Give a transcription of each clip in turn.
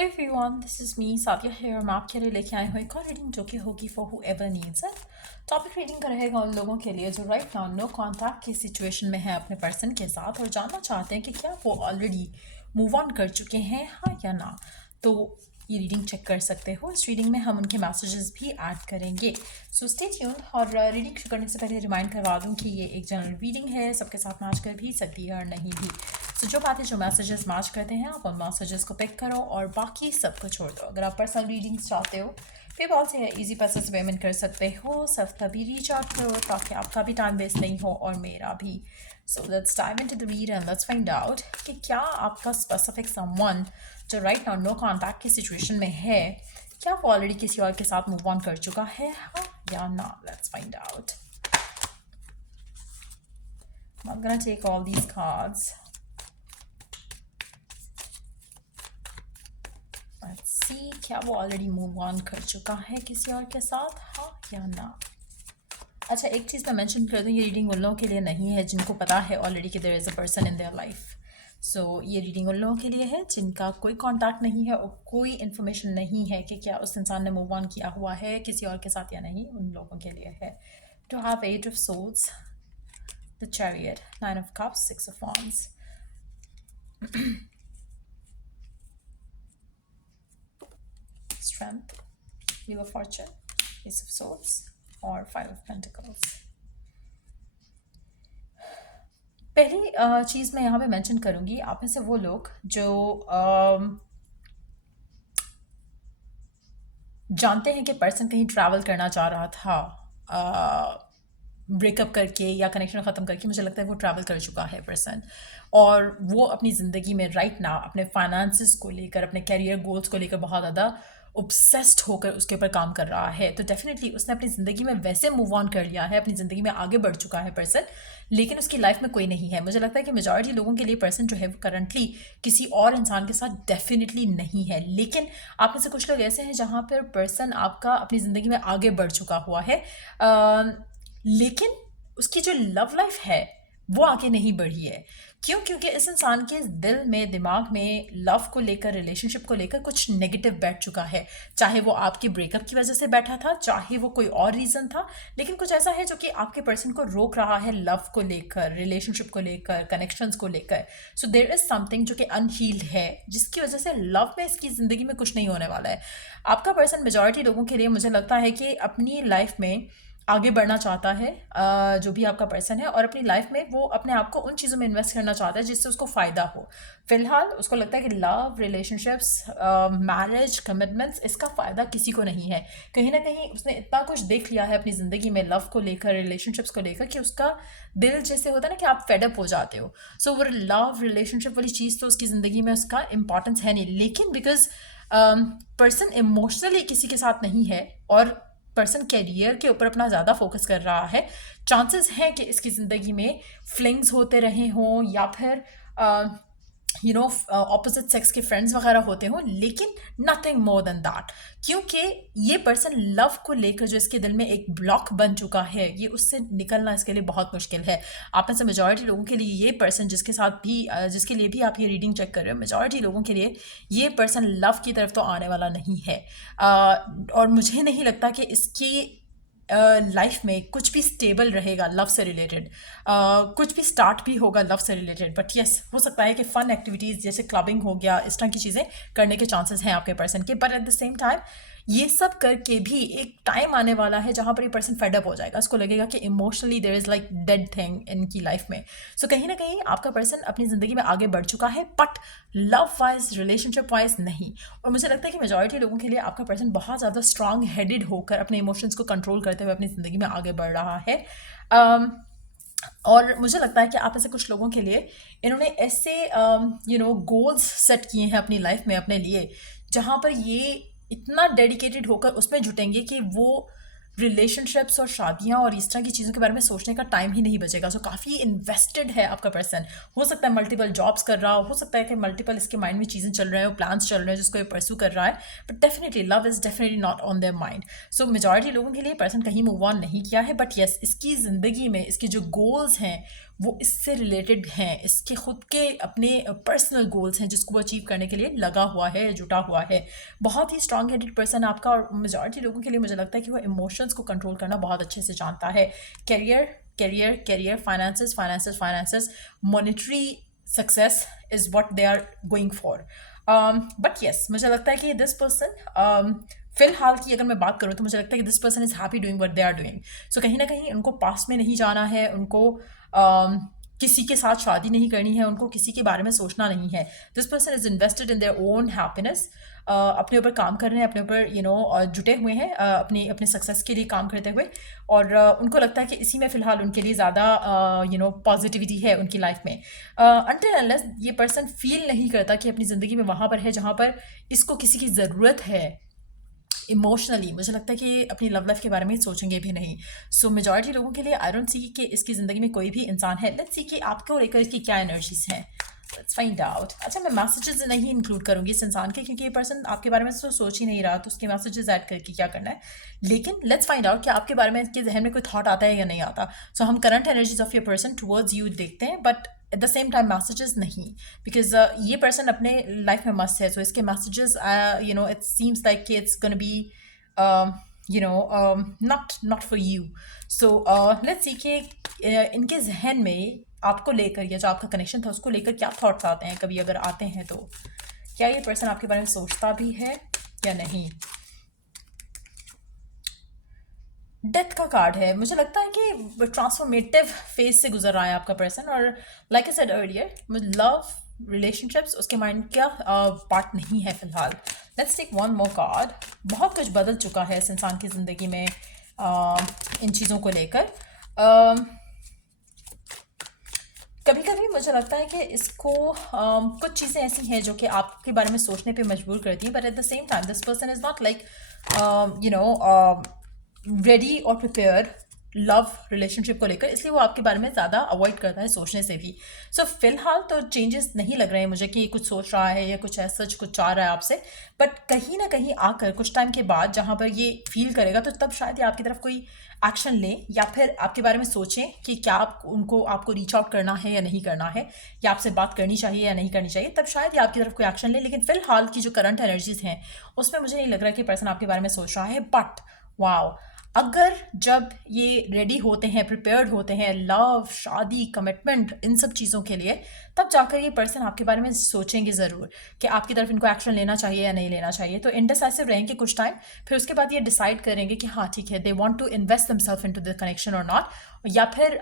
Hello everyone, this is me Sadia here. मैं आपके लिए लेके आई हूँ एक और रीडिंग जो कि होगी for who ever needs it. Topic reading का रहेगा उन लोगों के लिए जो राइट नाउ नो कॉन्टैक्ट की सिचुएशन में है अपने पर्सन के साथ और जानना चाहते हैं कि क्या वो ऑलरेडी मूव ऑन कर चुके हैं, हाँ या ना। तो ये रीडिंग चेक कर सकते हो। इस रीडिंग में हम उनके मैसेजेस भी ऐड करेंगे। So stay tuned. और रीडिंग शुरू करने से पहले रिमाइंड करवा दूँ कि ये एक जनरल रीडिंग है, सबके साथ मैच कर भी सकती है और नहीं भी। सो जो बातें जो मैसेजेस मैच करते हैं आप उन मैसेजेस को पिक करो और बाकी सबको छोड़ दो। अगर आप पर्सनल रीडिंग्स चाहते हो पेपॉल से इजी पैसे से पेमेंट कर सकते हो। सिर्फ तभी रीच आउट करो ताकि आपका भी टाइम वेस्ट नहीं हो और मेरा भी। So let's dive into the read and let's find out कि क्या आपका स्पेसिफिक समवन जो राइट नाउ नो कॉन्टैक्ट की सिचुएशन में है, क्या वो ऑलरेडी किसी और के साथ मूव ऑन कर चुका है, हाँ या ना। Let's find out. I'm gonna take all these cards. Let's see, क्या वो ऑलरेडी मूव ऑन कर चुका है किसी और के साथ, हाँ या ना। अच्छा, एक चीज़ मैं मेंशन कर दूँ, ये रीडिंग उन लोगों के लिए नहीं है जिनको पता है ऑलरेडी कि there is a person in their life. So ये रीडिंग उन लोगों के लिए है जिनका कोई कांटेक्ट नहीं है और कोई इन्फॉर्मेशन नहीं है कि क्या उस इंसान ने मूव ऑन किया हुआ है किसी और के साथ या नहीं। उन लोगों के लिए है। To have 8 of swords, the chariot, 9 of cups, 6 of wands. Strength, Wheel of Fortune, Ace of Swords और 5 of Pentacles. पहली चीज़ मैं यहाँ पे मेंशन करूँगी, आप में से वो लोग जो जानते हैं कि पर्सन कहीं ट्रैवल करना चाह रहा था ब्रेकअप करके या कनेक्शन ख़त्म करके, मुझे लगता है वो ट्रैवल कर चुका है पर्सन और वो अपनी ज़िंदगी में राइट नाउ अपने फाइनेंसिस को लेकर, अपने कैरियर गोल्स को लेकर बहुत ज़्यादा ऑब्सेस्ड होकर उसके ऊपर काम कर रहा है। तो डेफिनेटली उसने अपनी ज़िंदगी में वैसे मूव ऑन कर लिया है, अपनी ज़िंदगी में आगे बढ़ चुका है पर्सन, लेकिन उसकी लाइफ में कोई नहीं है। मुझे लगता है कि मेजॉरिटी लोगों के लिए पर्सन जो है वो करंटली किसी और इंसान के साथ डेफिनेटली नहीं है। लेकिन आप में से कुछ लोग ऐसे हैं जहाँ पर पर्सन आपका अपनी ज़िंदगी में आगे बढ़ चुका हुआ है, लेकिन उसकी जो लव लाइफ है वो आगे नहीं बढ़ी है। क्यों? क्योंकि इस इंसान के दिल में, दिमाग में लव को लेकर, रिलेशनशिप को लेकर कुछ नेगेटिव बैठ चुका है। चाहे वो आपके ब्रेकअप की वजह से बैठा था, चाहे वो कोई और रीज़न था, लेकिन कुछ ऐसा है जो कि आपके पर्सन को रोक रहा है लव को लेकर, रिलेशनशिप को लेकर, कनेक्शंस को लेकर। सो देयर इज़ समथिंग जो कि अनहील्ड है, जिसकी वजह से लव में इसकी ज़िंदगी में कुछ नहीं होने वाला है। आपका पर्सन मेजॉरिटी लोगों के लिए मुझे लगता है कि अपनी लाइफ में आगे बढ़ना चाहता है, जो भी आपका पर्सन है, और अपनी लाइफ में वो अपने आप को उन चीज़ों में इन्वेस्ट करना चाहता है जिससे उसको फ़ायदा हो। फिलहाल उसको लगता है कि लव, रिलेशनशिप्स, मैरिज, कमिटमेंट्स, इसका फ़ायदा किसी को नहीं है। कहीं ना कहीं उसने इतना कुछ देख लिया है अपनी ज़िंदगी में लव को लेकर, रिलेशनशिप्स को लेकर, कि उसका दिल जैसे होता है ना कि आप फेडअप हो जाते हो। सो वो लव रिलेशनशिप वाली चीज़ तो उसकी ज़िंदगी में उसका इम्पॉर्टेंस है नहीं, लेकिन बिकॉज पर्सन इमोशनली किसी के साथ नहीं है और पर्सन कैरियर के ऊपर अपना ज़्यादा फोकस कर रहा है, चांसेस हैं कि इसकी ज़िंदगी में फ्लिंग्स होते रहे हों या फिर ऑपोजिट सेक्स के फ्रेंड्स वगैरह होते हों, लेकिन नथिंग मोर देन दैट। क्योंकि ये पर्सन लव को लेकर जो इसके दिल में एक ब्लॉक बन चुका है, ये उससे निकलना इसके लिए बहुत मुश्किल है। आप में से मेजॉरिटी लोगों के लिए ये पर्सन जिसके लिए भी आप ये रीडिंग चेक कर रहे हो, मेजॉरिटी लोगों के लिए ये पर्सन लव की तरफ तो आने वाला नहीं है। और मुझे नहीं लगता कि इसकी लाइफ में कुछ भी स्टेबल रहेगा लव से रिलेटेड। कुछ भी स्टार्ट भी होगा लव से रिलेटेड, बट यस, हो सकता है कि फन एक्टिविटीज़ जैसे क्लबिंग हो गया, इस तरह की चीज़ें करने के चांसेस हैं आपके पर्सन के। But at the same time ये सब करके भी एक टाइम आने वाला है जहाँ पर ये पर्सन फेडअप हो जाएगा, उसको लगेगा कि emotionally there is like dead thing इनकी लाइफ में। सो कहीं ना कहीं आपका पर्सन अपनी ज़िंदगी में आगे बढ़ चुका है, but love wise, relationship wise नहीं। और मुझे लगता है कि मेजॉरिटी लोगों के लिए आपका पर्सन बहुत ज़्यादा स्ट्रांग हेडेड होकर अपने इमोशंस को कंट्रोल करते हुए अपनी ज़िंदगी में आगे बढ़ रहा है। और मुझे लगता है कि आप ऐसे कुछ लोगों के लिए इन्होंने ऐसे गोल्स सेट किए हैं अपनी लाइफ में अपने लिए, जहाँ पर ये इतना डेडिकेटेड होकर उसमें जुटेंगे कि वो रिलेशनशिप्स और शादियाँ और इस तरह की चीज़ों के बारे में सोचने का टाइम ही नहीं बचेगा। सो काफ़ी इन्वेस्टेड है आपका पर्सन। हो सकता है मल्टीपल जॉब्स कर रहा हो सकता है कि मल्टीपल इसके माइंड में चीज़ें चल रहे हो, प्लान्स चल रहे हैं जिसको ये परस्यू कर रहा है, but definitely love is definitely not on their mind. So majority लोगों के लिए पर्सन कहीं मूव ऑन नहीं किया है, बट येस, इसकी ज़िंदगी में इसके जो गोल्स हैं वो इससे रिलेटेड हैं, इसके खुद के अपने पर्सनल गोल्स हैं जिसको वो अचीव करने के लिए लगा हुआ है, जुटा हुआ है। बहुत ही स्ट्रॉन्ग हेडेड पर्सन आपका, और मेजॉरिटी लोगों के लिए मुझे लगता है कि वो इमोशंस को कंट्रोल करना बहुत अच्छे से जानता है। Career career career, finances finances finances, monetary success is what they are going for. But yes, मुझे लगता है कि दिस पर्सन, फिलहाल की अगर मैं बात करूँ तो मुझे लगता है कि this person is happy doing what they are doing. So कहीं ना कहीं उनको पास में नहीं जाना है, उनको किसी के साथ शादी नहीं करनी है, उनको किसी के बारे में सोचना नहीं है। This person is invested in their own happiness, अपने ऊपर काम कर रहे हैं, अपने ऊपर जुटे हुए हैं, अपनी अपने सक्सेस के लिए काम करते हुए। और उनको लगता है कि इसी में फ़िलहाल उनके लिए ज़्यादा पॉजिटिविटी है उनकी लाइफ में। अनटिल अनलेस ये पर्सन फील नहीं करता कि अपनी ज़िंदगी में वहाँ पर है जहाँ पर इसको किसी की ज़रूरत है इमोशनली, मुझे लगता है कि अपनी लव लाइफ के बारे में सोचेंगे भी नहीं। सो मेजॉरिटी लोगों के लिए आई डोंट सी कि इसकी ज़िंदगी में कोई भी इंसान है। लेट्स सी कि आपको लेकर इसकी क्या एनर्जीज हैं। Let's find out. अच्छा, मैं मैसेजेस नहीं इंक्लूड करूंगी इस इंसान के, क्योंकि ये पर्सन आपके बारे में तो सोच ही नहीं रहा, तो उसके मैसेजेस ऐड करके क्या करना है। लेकिन लेट्स फाइंड आउट कि आपके बारे में इसके जहन में कोई थॉट आता है या नहीं आता। सो हम current energies of your person towards you देखते हैं, but at the same time messages नहीं, बिकॉज ये पर्सन अपने लाइफ में मस्त है। सो इसके मैसेजेस इट सीम्स लाइक कि it's gonna be not for you. So let's see कि इनके जहन में आपको लेकर या जो आपका कनेक्शन था उसको लेकर क्या थॉट्स आते हैं, कभी अगर आते हैं तो क्या ये पर्सन आपके बारे में सोचता भी है या नहीं। डेथ का कार्ड है, मुझे लगता है कि ट्रांसफॉर्मेटिव फेज से गुजर रहा है आपका पर्सन, और like I said earlier, love relationships उसके माइंड का पार्ट नहीं है फिलहाल। Let's take one more card. बहुत कुछ बदल चुका है इस इंसान की ज़िंदगी में इन चीज़ों को लेकर। कभी कभी मुझे लगता है कि इसको कुछ चीज़ें ऐसी हैं जो कि आपके बारे में सोचने पे मजबूर करती हैं, but at the same time this person is not like ready और प्रिपेयर्ड लव रिलेशनशिप को लेकर, इसलिए वो आपके बारे में ज़्यादा अवॉइड करता है सोचने से भी। सो फिलहाल तो चेंजेस नहीं लग रहे हैं मुझे कि कुछ सोच रहा है या कुछ ऐसा कुछ चाह रहा है आपसे, बट कहीं ना कहीं आकर कुछ टाइम के बाद जहाँ पर ये फील करेगा तो तब शायद ये आपकी तरफ कोई एक्शन लें, या फिर आपके बारे में सोचें कि क्या आपको रीच आउट करना है या नहीं करना है, या आपसे बात करनी चाहिए या नहीं करनी चाहिए, तब शायद ये आपकी तरफ कोई एक्शन ले। लेकिन फिलहाल की जो करंट एनर्जीज हैं उसमें मुझे नहीं लग रहा कि पर्सन आपके बारे में सोच रहा है। बट वाओ, अगर जब ये रेडी होते हैं, प्रिपेयर्ड होते हैं लव, शादी, कमिटमेंट, इन सब चीज़ों के लिए, तब जाकर ये पर्सन आपके बारे में सोचेंगे ज़रूर कि आपकी तरफ इनको एक्शन लेना चाहिए या नहीं लेना चाहिए। तो इनडिसाइसिव रहेंगे कुछ टाइम, फिर उसके बाद ये डिसाइड करेंगे कि हाँ ठीक है, they want to invest themselves into the connection और नॉट, या फिर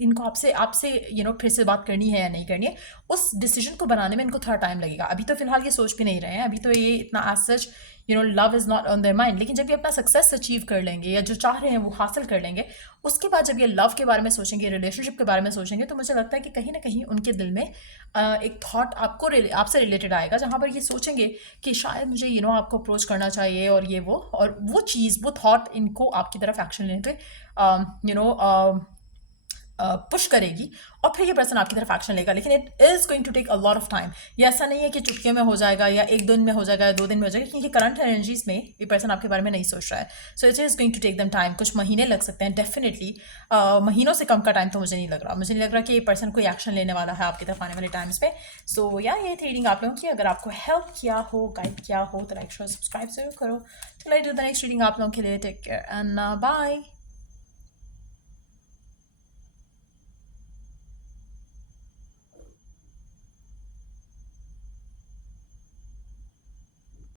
इनको आपसे फिर से बात करनी है या नहीं करनी है। उस डिसीजन को बनाने में इनको थोड़ा टाइम लगेगा। अभी तो फिलहाल ये सोच भी नहीं रहे हैं, अभी तो ये इतना as such love is not on their mind. लेकिन जब ये अपना सक्सेस अचीव कर लेंगे या जो चाह रहे हैं वो हासिल कर लेंगे, उसके बाद जब ये लव के बारे में सोचेंगे, रिलेशनशिप के बारे में सोचेंगे, तो मुझे लगता है कि कहीं ना कहीं उनके दिल में एक थॉट आपसे रिलेटेड आएगा, जहाँ पर ये सोचेंगे कि शायद मुझे आपको अप्रोच करना चाहिए, और वो चीज़, वो थॉट इनको आपकी तरफ एक्शन लेने पे पुश करेगी, और फिर ये पर्सन आपकी तरफ एक्शन लेगा। लेकिन it is going to take a lot of time. ये ऐसा नहीं है कि चुटकियों में हो जाएगा, या एक दिन में हो जाएगा, या 2 दिन में हो जाएगा, क्योंकि करंट एनर्जीज में ये पर्सन आपके बारे में नहीं सोच रहा है। So it is going to take some time. कुछ महीने लग सकते हैं डेफिनेटली, महीनों से कम का टाइम तो मुझे नहीं लग रहा। मुझे नहीं लग रहा कि ये पर्सन कोई एक्शन लेने वाला है आपकी तरफ आने वाले टाइम्स पे। सो या ये थी रीडिंग आप लोगों की। अगर आपको हेल्प किया हो, गाइड किया हो, तो लाइक शेयर सब्सक्राइब जरूर करो। तो like do the next reading आप लोगों के लिए। Take care and bye.